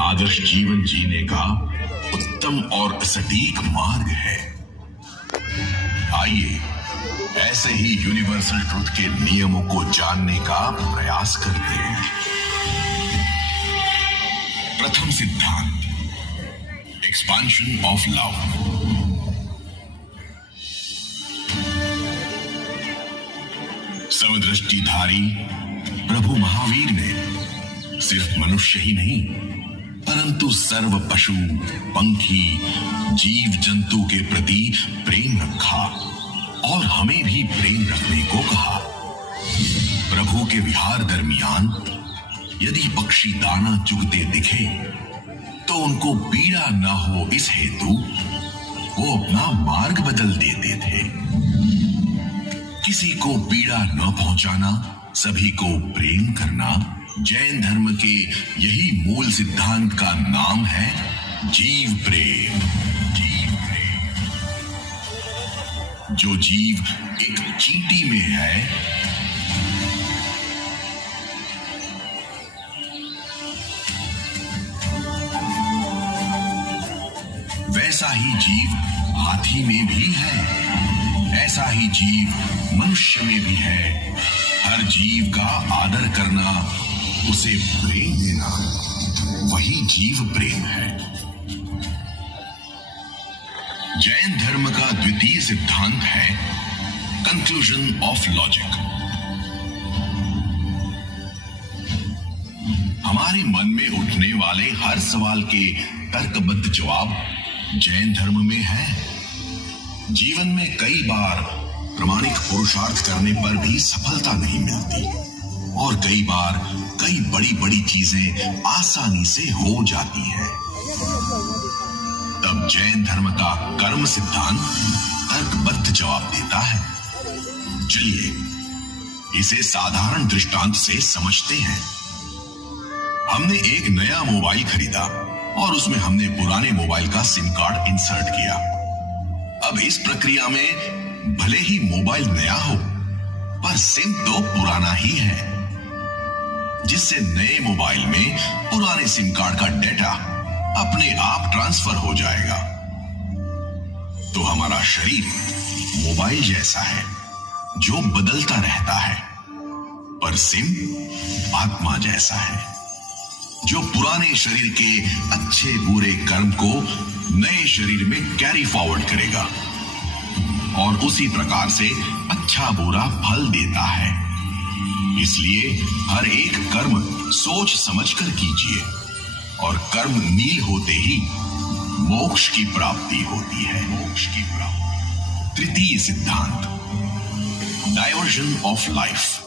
आदर्श जीवन जीने का उत्तम और सटीक मार्ग है। आइए ऐसे ही यूनिवर्सल ट्रुथ के नियमों को जानने का प्रयास करते हैं। प्रथम सिद्धांत, एक्सपांशन ऑफ लव। सर्वदृष्टिधारी प्रभु महावीर ने सिर्फ मनुष्य ही नहीं परंतु सर्व पशु पंखी जीव जंतु के प्रति प्रेम रखा और हमें भी प्रेम रखने को कहा। प्रभु के विहार दरमियान यदि पक्षी दाना चुगते दिखे तो उनको पीड़ा न हो इस हेतु वो अपना मार्ग बदल देते थे। किसी को पीड़ा न पहुंचाना, सभी को प्रेम करना जैन धर्म के यही मूल सिद्धांत का नाम है जीव प्रेम। जीव प्रेम। जो जीव एक चींटी में है वैसा ही जीव हाथी में भी है, ऐसा ही जीव मनुष्य में भी है। हर जीव का आदर करना, उसे प्रेम देना, वही जीव प्रेम है। जैन धर्म का द्वितीय सिद्धांत है कंक्लूजन ऑफ लॉजिक। हमारे मन में उठने वाले हर सवाल के तर्कबद्ध जवाब जैन धर्म में है। जीवन में कई बार प्रामाणिक पुरुषार्थ करने पर भी सफलता नहीं मिलती और कई बार कई बड़ी बड़ी चीजें आसानी से हो जाती हैं। तब जैन धर्म का कर्म सिद्धांत तर्कबद्ध जवाब देता है। चलिए इसे साधारण दृष्टांत से समझते हैं। हमने एक नया मोबाइल खरीदा और उसमें हमने पुराने मोबाइल का सिम कार्ड इंसर्ट किया। अब इस प्रक्रिया में भले ही मोबाइल नया हो पर सिम तो पुराना ही है, जिससे नए मोबाइल में पुराने सिम कार्ड का डेटा अपने आप ट्रांसफर हो जाएगा। तो हमारा शरीर मोबाइल जैसा है जो बदलता रहता है, पर सिम आत्मा जैसा है जो पुराने शरीर के अच्छे बुरे कर्म को नए शरीर में कैरी फॉरवर्ड करेगा और उसी प्रकार से अच्छा बुरा फल देता है। इसलिए हर एक कर्म सोच समझकर कीजिए और कर्म नील होते ही मोक्ष की प्राप्ति होती है। मोक्ष की प्राप्ति। तृतीय सिद्धांत, डायवर्जन ऑफ लाइफ।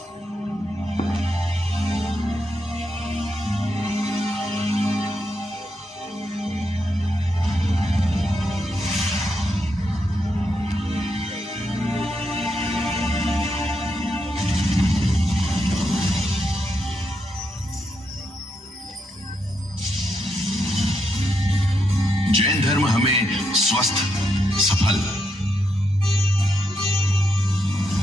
जैन धर्म हमें स्वस्थ, सफल,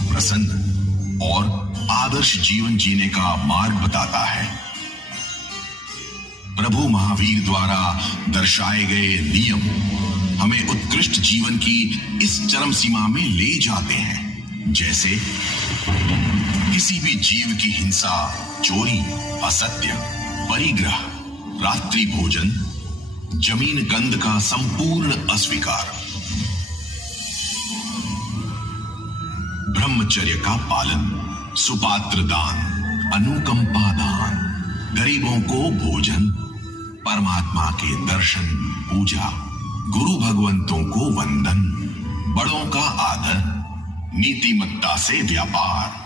प्रसन्न और आदर्श जीवन जीने का मार्ग बताता है। प्रभु महावीर द्वारा दर्शाए गए नियम हमें उत्कृष्ट जीवन की इस चरम सीमा में ले जाते हैं, जैसे किसी भी जीव की हिंसा, चोरी, असत्य, परिग्रह, रात्रि भोजन, जमीन गंध का संपूर्ण अस्वीकार, ब्रह्मचर्य का पालन, सुपात्र दान, अनुकंपा दान, गरीबों को भोजन, परमात्मा के दर्शन, पूजा, गुरु भगवंतों को वंदन, बड़ों का आदर, नीतिमत्ता से व्यापार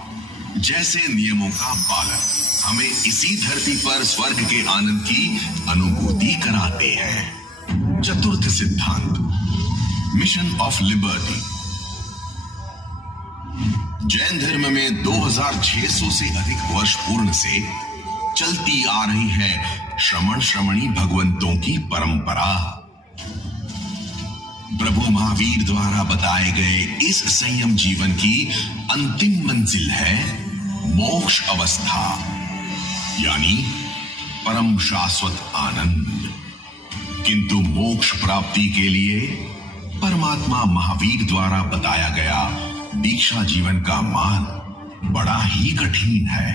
जैसे नियमों का पालन हमें इसी धरती पर स्वर्ग के आनंद की अनुभूति कराते हैं। चतुर्थ सिद्धांत, मिशन ऑफ लिबर्टी। जैन धर्म में 2600 से अधिक वर्ष पूर्ण से चलती आ रही है श्रमण श्रमणी भगवंतों की परंपरा। प्रभु महावीर द्वारा बताए गए इस संयम जीवन की अंतिम मंजिल है मोक्ष अवस्था, यानी परम शाश्वत आनंद। किंतु मोक्ष प्राप्ति के लिए परमात्मा महावीर द्वारा बताया गया दीक्षा जीवन का मार्ग बड़ा ही कठिन है।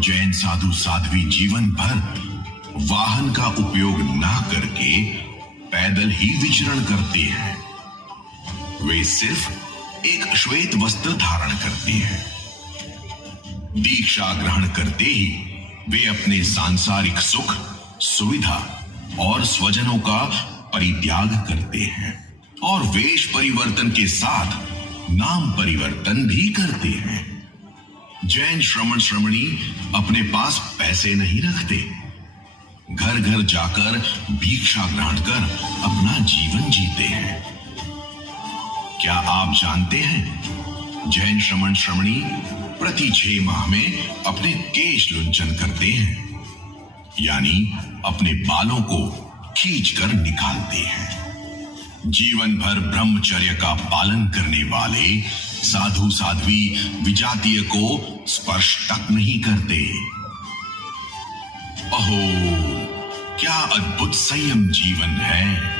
जैन साधु साध्वी जीवन भर वाहन का उपयोग ना करके पैदल ही विचरण करते हैं। वे सिर्फ एक श्वेत वस्त्र धारण करते हैं। दीक्षा ग्रहण करते ही वे अपने सांसारिक सुख, सुविधा और स्वजनों का परित्याग करते हैं और वेश परिवर्तन के साथ नाम परिवर्तन भी करते हैं। जैन श्रमण श्रमणी अपने पास पैसे नहीं रखते, घर घर जाकर भिक्षा ग्रहण कर अपना जीवन जीते हैं। क्या आप जानते हैं जैन श्रमण श्रमणी प्रति 6 माह में अपने केश लुंचन करते हैं, यानी अपने बालों को खींचकर निकालते हैं। जीवन भर ब्रह्मचर्य का पालन करने वाले साधु साध्वी विजातीय को स्पर्श तक नहीं करते। अहो, क्या अद्भुत संयम जीवन है।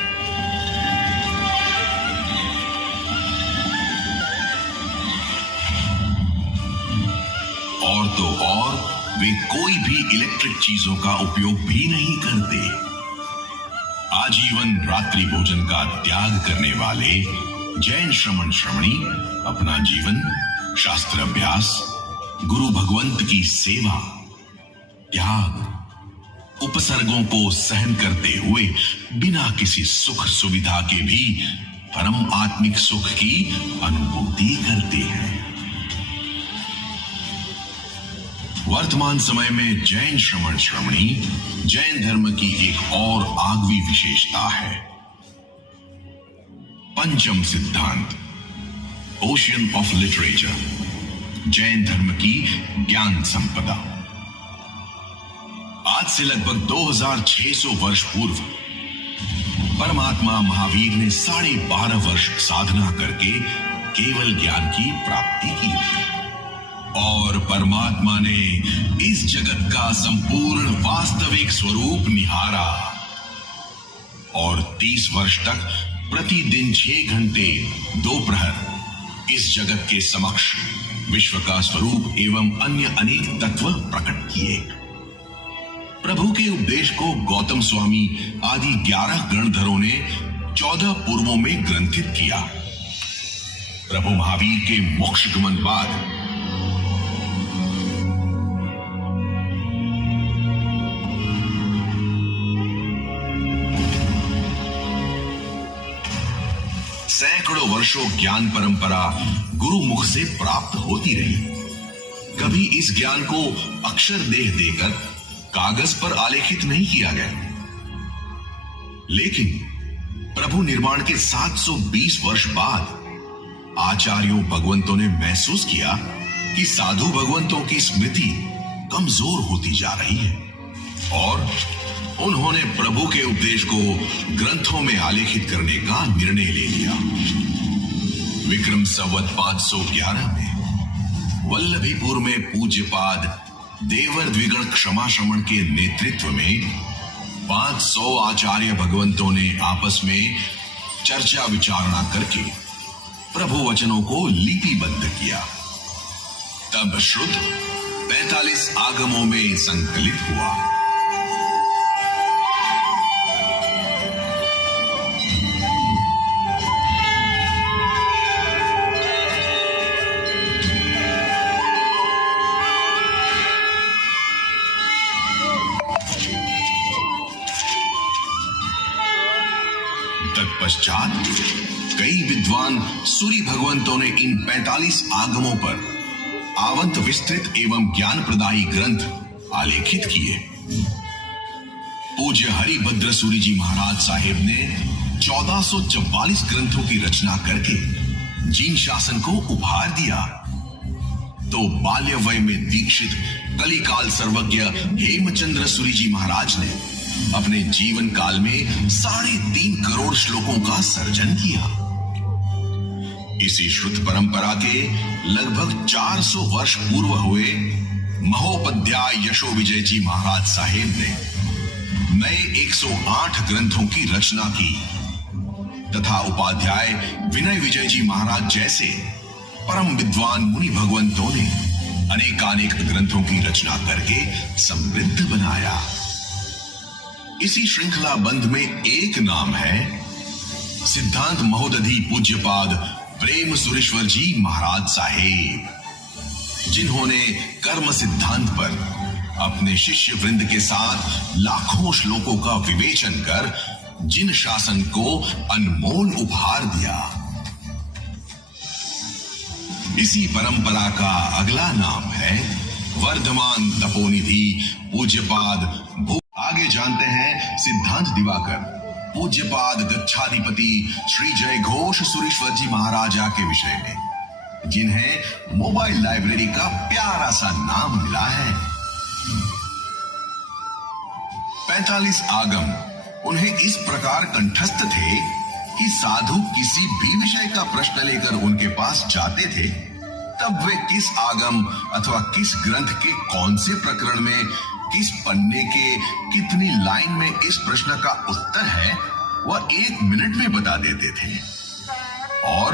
और तो और वे कोई भी इलेक्ट्रिक चीजों का उपयोग भी नहीं करते। आजीवन रात्रि भोजन का त्याग करने वाले जैन श्रमण श्रमणी अपना जीवन शास्त्र अभ्यास, गुरु भगवंत की सेवा, त्याग, उपसर्गों को सहन करते हुए बिना किसी सुख सुविधा के भी परम आत्मिक सुख की अनुभूति करते हैं। वर्तमान समय में जैन श्रमण श्रमणी जैन धर्म की एक और आगवी विशेषता है। पंचम सिद्धांत, ओशियन ऑफ लिटरेचर, जैन धर्म की ज्ञान संपदा। आज से लगभग 2600 वर्ष पूर्व परमात्मा महावीर ने 12.5 वर्ष साधना करके केवल ज्ञान की प्राप्ति की और परमात्मा ने इस जगत का संपूर्ण वास्तविक स्वरूप निहारा और 30 वर्ष तक प्रतिदिन 6 घंटे दोपहर इस जगत के समक्ष विश्व का स्वरूप एवं अन्य अनेक तत्व प्रकट किए। प्रभु के उपदेश को गौतम स्वामी आदि 11 गणधरों ने 14 पूर्वों में ग्रंथित किया। प्रभु महावीर के मोक्ष गमन बाद सैकड़ों वर्षों ज्ञान परंपरा गुरु मुख से प्राप्त होती रही। कभी इस ज्ञान को अक्षर देह देकर कागज पर आलेखित नहीं किया गया, लेकिन प्रभु निर्माण के 720 वर्ष बाद आचार्यों भगवंतों ने महसूस किया कि साधु भगवंतों की स्मृति कमजोर होती जा रही है और उन्होंने प्रभु के उपदेश को ग्रंथों में आलेखित करने का निर्णय ले लिया। विक्रम संवत 511 में वल्लभीपुर में पूज्यपाद देवर द्विगण क्षमा श्रमण के नेतृत्व में 500 आचार्य भगवंतों ने आपस में चर्चा विचारणा करके प्रभु वचनों को लिपिबद्ध किया। तब श्रुत 45 आगमों में संकलित हुआ। तत्पश्चात कई विद्वान सूर्य भगवंतों ने इन 45 आगमों पर आवंत विस्तृत एवं ज्ञान प्रदायी ग्रंथ आलेखित किए। पूज्य हरिभद्र सूरी जी महाराज साहेब ने 1444 ग्रंथों की रचना करके जीन शासन को उपहार दिया। तो बाल्य वय में दीक्षित कलिकाल सर्वज्ञ हेमचंद्र सूरी जी महाराज ने अपने जीवन काल में 3.5 करोड़ श्लोकों का सर्जन किया। इसी श्रुत परंपरा के लगभग 400 वर्ष पूर्व हुए महोपाध्याय यशो विजय जी महाराज साहेब ने नए 108 ग्रंथों की रचना की तथा उपाध्याय विनय विजय जी महाराज जैसे परम विद्वान मुनि भगवंतों ने अनेकानेक ग्रंथों की रचना करके समृद्ध बनाया। इसी श्रृंखला बंध में एक नाम है सिद्धांत महोदधि पूज्यपाद प्रेम सुरेश्वर जी महाराज साहेब, जिन्होंने कर्म सिद्धांत पर अपने शिष्य वृंद के साथ लाखों श्लोकों का विवेचन कर जिन शासन को अनमोल उपहार दिया। इसी परंपरा का अगला नाम है वर्धमान तपोनिधि पूज्यपाद। आगे जानते हैं सिद्धांत दिवाकर पूज्यपाद गच्छाधिपति श्री जय घोष सुरेश्वर जी महाराजा के विषय में, जिन्हें मोबाइल लाइब्रेरी का प्यारा सा नाम मिला है। 45 आगम उन्हें इस प्रकार कंठस्थ थे कि साधु किसी भी विषय का प्रश्न लेकर उनके पास जाते थे, तब वे किस आगम अथवा किस ग्रंथ के कौन से प्रकरण में किस पन्ने के कितनी लाइन में इस प्रश्न का उत्तर है वह 1 मिनट में बता देते थे। और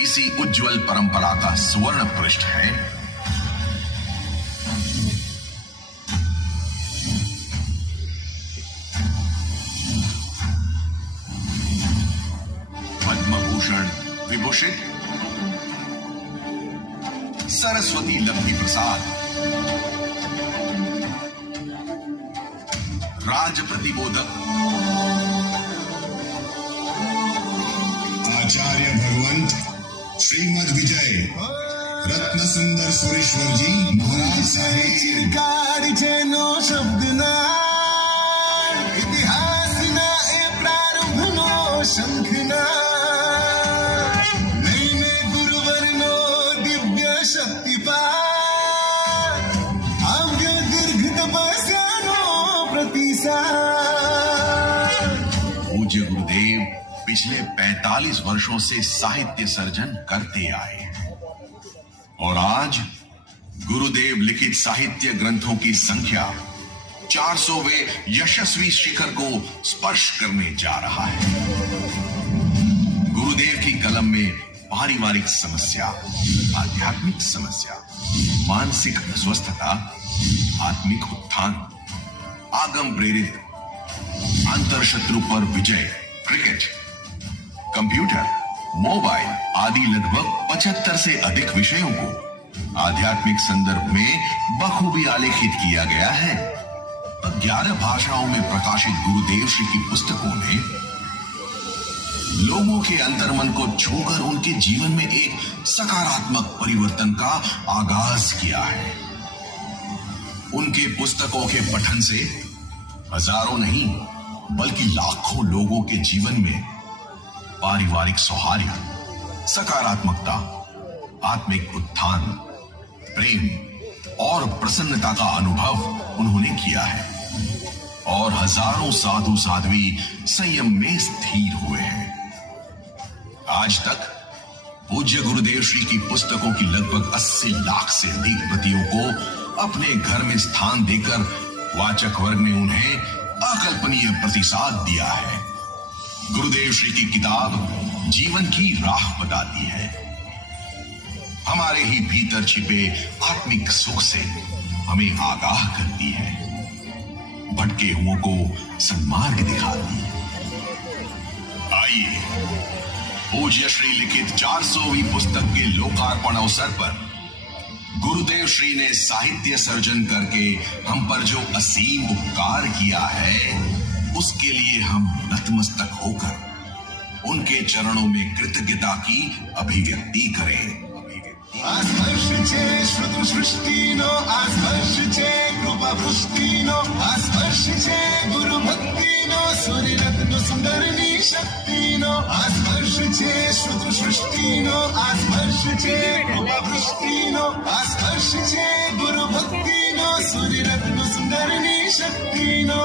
इसी उज्जवल परंपरा का सुवर्ण पृष्ठ है पद्मभूषण विभूषित सरस्वती लब्धि प्रसाद राज प्रतिबोधक आचार्य भगवंत श्रीमद विजय रत्न सुंदर सुरेश्वर जी महाराज साहेब नो शब्द ना इतिहास ना ए प्रारंभ नो शंख ना नैने गुरुवर नो दिव्य शक्तिपात आव्य दीर्घ तपस्या नो प्रतिसाद। पूज्य गुरुदेव पिछले 45 वर्षों से साहित्य सर्जन करते आए हैं और आज गुरुदेव लिखित साहित्य ग्रंथों की संख्या 400वें यशस्वी शिखर को स्पर्श करने जा रहा है। गुरुदेव की कलम में पारिवारिक समस्या, आध्यात्मिक समस्या, मानसिक अस्वस्थता, आत्मिक उत्थान, आगम प्रेरित अंतरशत्रु पर विजय, क्रिकेट, कंप्यूटर, मोबाइल आदि लगभग 75 से अधिक विषयों को आध्यात्मिक संदर्भ में बखूबी आलेखित किया गया है। 11 भाषाओं में प्रकाशित गुरुदेव श्री की पुस्तकों ने लोगों के अंतर्मन को छूकर उनके जीवन में एक सकारात्मक परिवर्तन का आगाज किया है। उनके पुस्तकों के पठन से हजारों नहीं बल्कि लाखों लोगों के जीवन में पारिवारिक सौहार्द, सकारात्मकता, आत्मिक उत्थान, प्रेम और प्रसन्नता का अनुभव उन्होंने किया है और हजारों साधु साध्वी संयम में स्थिर हुए हैं। आज तक पूज्य गुरुदेव श्री की पुस्तकों की लगभग 80 लाख से अधिक प्रतियों को अपने घर में स्थान देकर वाचक वर्ग ने उन्हें अकल्पनीय प्रतिसाद दिया है। गुरुदेव श्री की किताब जीवन की राह बताती है, हमारे ही भीतर छिपे आत्मिक सुख से हमें आगाह करती है, भटके हुओं को सन्मार्ग दिखाती है। आइए पूज्य श्री लिखित 400वीं पुस्तक के लोकार्पण अवसर पर गुरुदेव श्री ने साहित्य सर्जन करके हम पर जो असीम उपकार किया है उसके लिए हम नतमस्तक होकर उनके चरणों में कृतज्ञता की अभिव्यक्ति करें। आस्पर्शे श्रुत सृष्टिनो आस्पर्शे कृपा पुष्टिनो आस्पर्शे गुरु भक्तिनो सूर्य रत्न सुंदरनी शक्तिनो आस्पर्शे श्रुत सृष्टिनो आस्पर्शे कृपा पुष्टिनो आस्पर्शे गुरु भक्तिनो सूर्य रत्न सुंदरनी शक्तिनो।